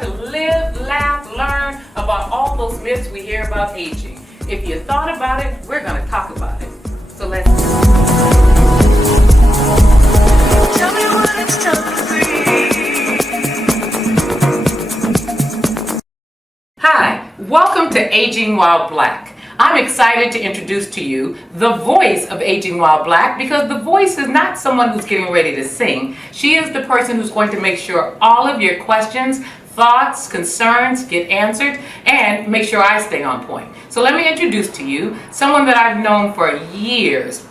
going to live, laugh, learn about all those myths we hear about aging. If you thought about it, we're going to talk about it. So let's tell me what it's time to be. Hi, welcome to Aging While Black. I'm excited to introduce to you the voice of Aging While Black, because the voice is not someone who's getting ready to sing. She is the person who's going to make sure all of your questions, thoughts, concerns get answered and make sure I stay on point. So let me introduce to you someone that I've known for years.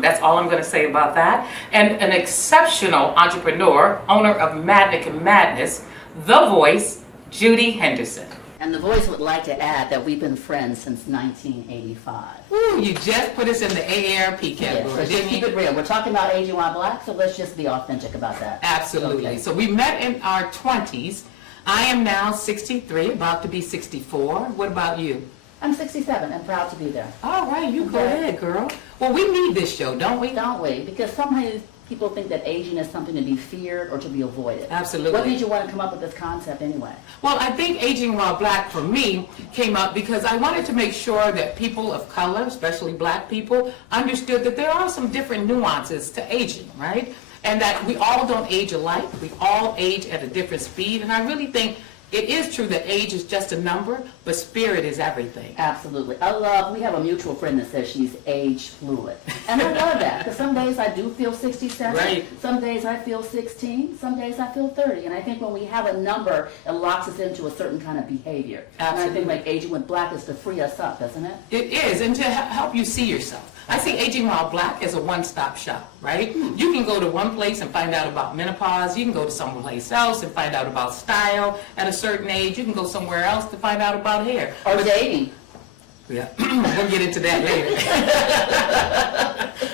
That's all I'm going to say about that. And an exceptional entrepreneur, owner of Madnick and Madness, the voice, Judy Henderson. And the voice would like to add that we've been friends since 1985. Ooh, you just put us in the AARP category. Let's just keep it real. We're talking about Aging While Black, so let's just be authentic about that. Absolutely. Okay. So we met in our 20s. I am now 63, about to be 64. What about you? I'm 67 and proud to be there. All right, you go ahead, girl. Well, we need this show, don't we? Don't we? Because sometimes people think that aging is something to be feared or to be avoided. Absolutely. What made you want to come up with this concept anyway? Well, I think Aging While Black for me came up because I wanted to make sure that people of color, especially black people, understood that there are some different nuances to aging, right? And that we all don't age alike. We all age at a different speed. And I really think it is true that age is just a number, but spirit is everything. Absolutely. We have a mutual friend that says she's age fluid. And I love that, because some days I do feel 67, right. Some days I feel 16, some days I feel 30. And I think when we have a number, it locks us into a certain kind of behavior. Absolutely. And I think like Aging with Black is to free us up, doesn't it? It is, and to help you see yourself. I see Aging While Black as a one-stop shop, right? You can go to one place and find out about menopause. You can go to someplace else and find out about style at a certain age. You can go somewhere else to find out about hair. Or dating. Yeah, we'll get into that later.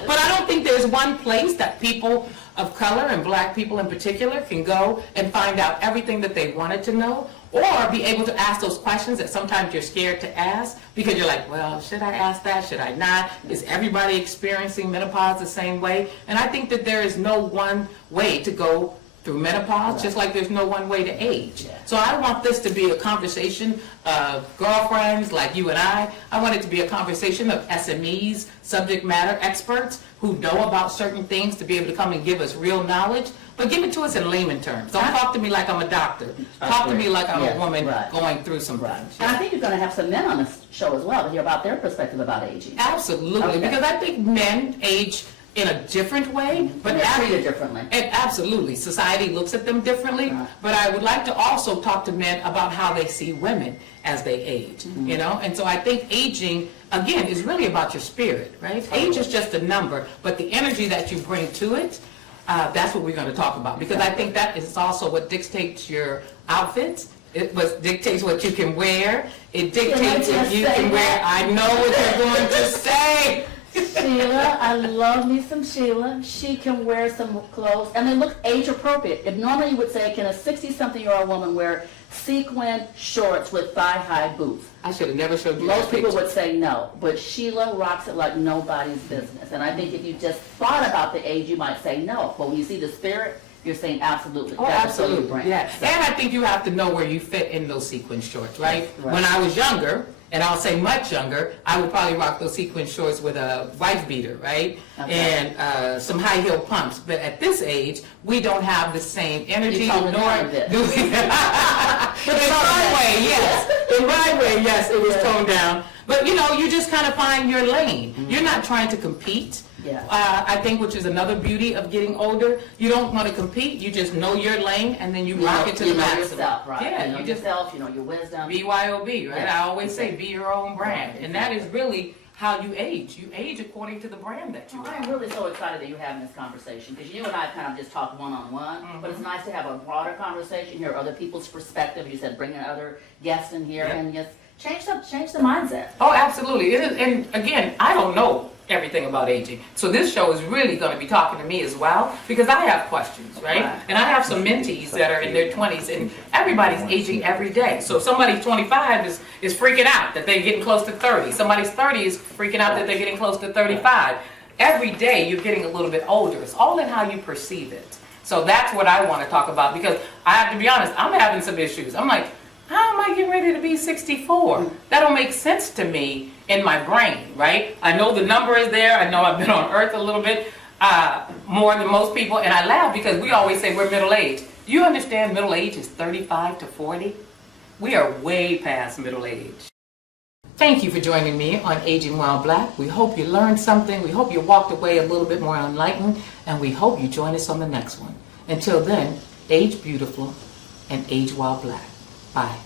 But I don't think there's one place that people of color and black people in particular can go and find out everything that they wanted to know, or be able to ask those questions that sometimes you're scared to ask because you're like, well, should I ask that? Should I not? Is everybody experiencing menopause the same way? And I think that there is no one way to go through menopause, just like there's no one way to age. So I want this to be a conversation of girlfriends like you and I. I want it to be a conversation of SMEs, subject matter experts who know about certain things to be able to come and give us real knowledge, but give it to us in layman terms. Don't talk to me like I'm a doctor. Talk to me like I'm a woman going through some things. And I think you're going to have some men on this show as well to hear about their perspective about aging. Absolutely, because I think men age in a different way, but they're treated differently. And absolutely, society looks at them differently. But I would like to also talk to men about how they see women as they age. You know, and so I think aging again is really about your spirit, right? Age is just a number, but the energy that you bring to it, that's what we're going to talk about, because I think that is also what dictates your outfits. It dictates what you can wear. It dictates if you can wear. I know what you're going to say. Sheila, I love me some Sheila. She can wear some clothes, and they look age appropriate. If normally you would say, can a 60-something-year-old woman wear sequin shorts with thigh-high boots? I should have never showed you. Most people would say no, but Sheila rocks it like nobody's business. And I think if you just thought about the age, you might say no. But when you see the spirit, you're saying absolutely. Oh, absolutely. Yeah. So. And I think you have to know where you fit in those sequin shorts, right? When I was younger, and I'll say much younger, I would probably rock those sequin shorts with a wife beater, right? And some high heel pumps. But at this age, we don't have the same energy, nor do we. But in my way, yes. In my way, yes, it was toned down. But you know, you just kind of find your lane. You're not trying to compete. I think, which is another beauty of getting older. You don't want to compete. You just know your lane, and then you rock it to the maximum. Yourself, right? Yeah, you know yourself. You know your wisdom. BYOB, right? I always say, be your own brand, and that is really how you age. You age according to the brand that you are. I'm really so excited that you're having this conversation, because you and I kind of just talk one-on-one, but it's nice to have a broader conversation, hear other people's perspective. You said bringing other guests in here, and just change the mindset. Oh, absolutely. It is, and again, I don't know everything about aging. So this show is really going to be talking to me as well, because I have questions, right? And I have some mentees that are in their 20s, and everybody's aging every day. So if somebody's 25 is freaking out that they're getting close to 30. Somebody's 30 is freaking out that they're getting close to 35. Every day you're getting a little bit older. It's all in how you perceive it. So that's what I want to talk about, because I have to be honest, I'm having some issues. I'm like, how am I getting ready to be 64? That don't make sense to me in my brain, right? I know the number is there. I know I've been on earth a little bit more than most people, and I laugh because we always say we're middle-aged. Do you understand middle age is 35 to 40? We are way past middle age. Thank you for joining me on Aging While Black. We hope you learned something. We hope you walked away a little bit more enlightened, and we hope you join us on the next one. Until then, age beautiful and age while black. Bye.